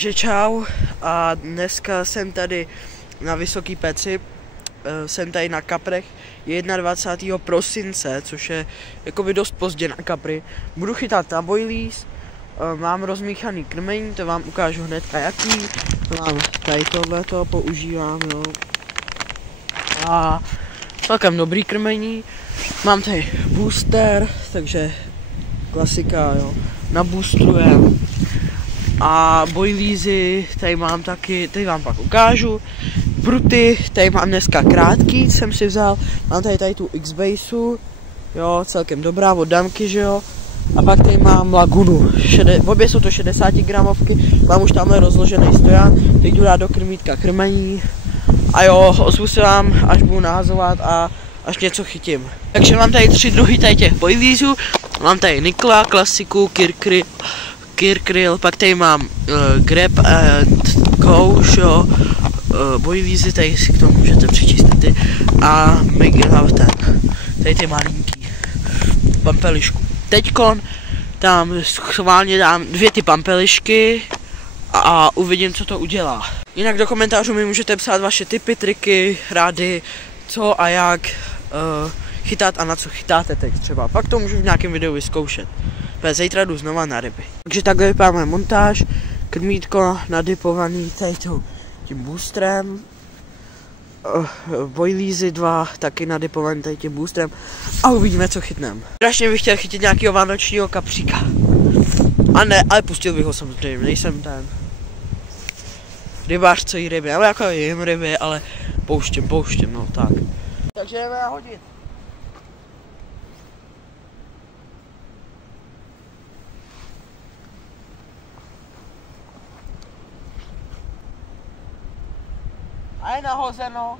Že čau, a dneska jsem tady na Vysoký Peci, jsem tady na kaprech, je 21. prosince, což je jakoby dost pozdě na kapry. Budu chytat na boilies, mám rozmíchaný krmení, to vám ukážu hned a jaký. Mám tady tohleto, používám, jo. A celkem dobrý krmení. Mám tady booster, takže klasika, jo, naboostrujem. A boiliesy, tady mám taky, tady vám pak ukážu. Pruty, tady mám dneska krátký, jsem si vzal. Mám tady tu X-Baseu, jo, celkem dobrá od Damky, že jo. A pak tady mám Lagunu, obě jsou to 60 gramovky, mám už tamhle rozložený stojan. Teď jdu dát do krmítka krmení. A jo, ozvu se vám, až budu nahazovat a až něco chytím. Takže mám tady 3 druhy tady těch boiliesů. Mám tady Nikla, klasiku, Kirkrill, pak tady mám Grab and Kouš, jo, boiliesy, tady si k tomu můžete přečíst ty, a Miguel ten, tady ty malinký, pampelišku. Teďkon tam schválně dám 2 ty pampelišky a uvidím, co to udělá. Jinak do komentářů mi můžete psát vaše tipy, triky, rády, co a jak chytat a na co chytáte teď třeba. Pak to můžu v nějakém videu vyzkoušet. Zítra jdu znova na ryby. Takže takhle vypadá moje montáž. Krmítko nadipovaný tady tím boostrem. Boiliesy 2 taky nadipovaný tady tím boostrem. A uvidíme, co chytnem. Strašně bych chtěl chytit nějakého vánočního kapříka. A ne, ale pustil bych ho samozřejmě. Nejsem ten rybář, co jí ryby. Ale jako jim ryby, ale pouštím, no tak. Takže jdeme nahodit. A je nahozeno.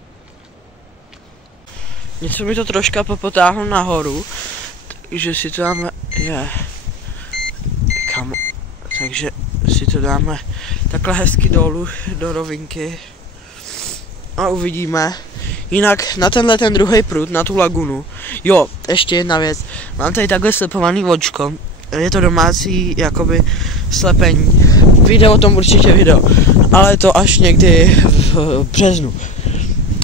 Něco mi to troška popotáhlo nahoru, takže si to dáme, takže si to dáme takhle hezky dolů do rovinky a uvidíme. Jinak na tenhle ten druhý prut, na tu lagunu, jo, ještě jedna věc, mám tady takhle slepovaný vočko, je to domácí jakoby slepení, vyjde o tom určitě video, ale to až někdy v březnu.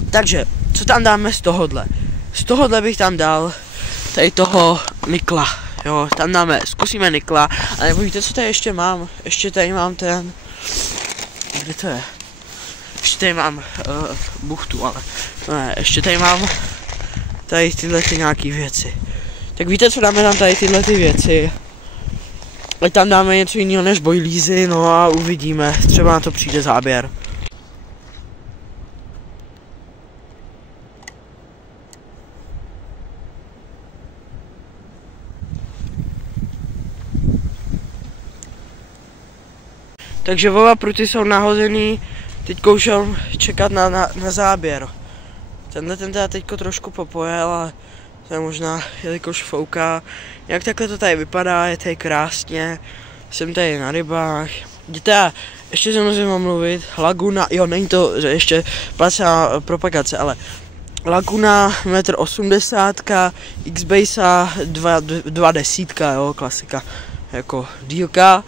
Takže, co tam dáme z tohohle? Z tohohle bych tam dal tady toho Nikla, jo, tam dáme, zkusíme Nikla, a nebo víte, co tady ještě mám? Ještě tady mám ten, kde to je? Ještě tady mám buchtu, ale ne, ještě tady mám tady tyhle ty nějaký věci. Tak víte, co dáme tam tady tyhle ty věci? Ať tam dáme něco jiného než boiliesy, no a uvidíme, třeba na to přijde záběr. Takže oba pruty jsou nahozený, teď zkouším čekat na záběr. Tenhle ten teda teďko trošku popojel, ale to je možná, jelikož fouká. Jak takhle to tady vypadá, je tady krásně, jsem tady na rybách. Jděte, ještě se musím omluvit, Laguna, jo, není to, že ještě placená propagace, ale Laguna 1,80 m, X-Basea 2,10 m, jo, klasika, jako dílka.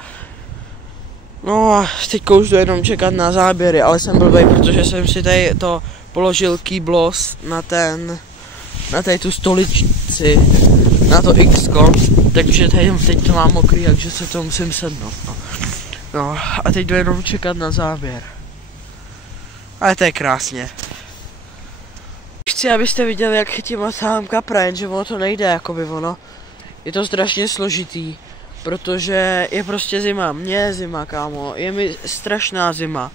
No a teď už jdu jenom čekat na záběry, ale jsem blbej, protože jsem si tady to položil kýblos na tady tu stoličci, na to X-ko, takže tady teď to mám mokrý, takže se to musím sednout, no a teď jdu jenom čekat na záběr. Ale to je krásně. Chci, abyste viděli, jak chytím a sám kapra, jenže ono to nejde, jakoby ono. Je to strašně složitý, protože je prostě zima, mně je zima, kámo, je mi strašná zima.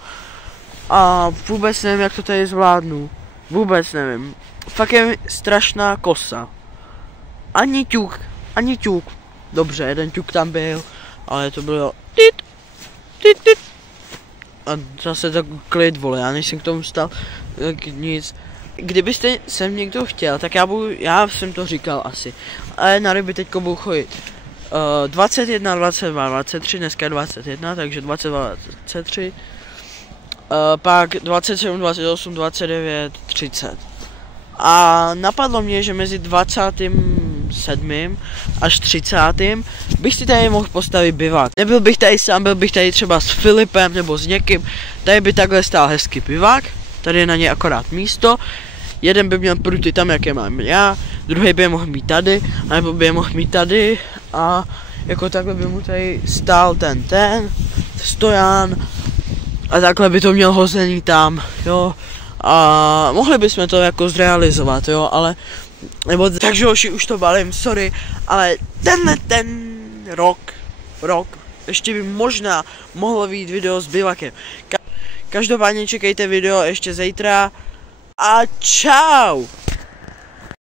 A vůbec nevím, jak to tady zvládnu. Vůbec nevím. Fakt je mi strašná kosa. Ani ťuk. Dobře, jeden ťuk tam byl, ale to bylo tit. A zase tak klid, vole, já než jsem k tomu stal, tak nic. Kdybyste sem někdo chtěl, tak já jsem to říkal asi. Ale na ryby teďko budu chodit. 21, 22, 23, dneska je 21, takže 22, 23. Pak 27, 28, 29, 30. A napadlo mě, že mezi 27. 7. až 30. bych si tady mohl postavit bivák. Nebyl bych tady sám, byl bych tady třeba s Filipem nebo s někým. Tady by takhle stál hezký bivák, tady je na něj akorát místo. Jeden by měl pruty tam, jak je mám já, druhý by je mohl mít tady, nebo by je mohl mít tady a jako takhle by mu tady stál ten stojan a takhle by to měl hozený tam, jo. A mohli bychom to jako zrealizovat, jo, ale nebo takže hoši, už to balím, sorry, ale ten rok ještě by možná mohlo vyjít video s bivakem. Každopádně čekejte video ještě zítra a čau!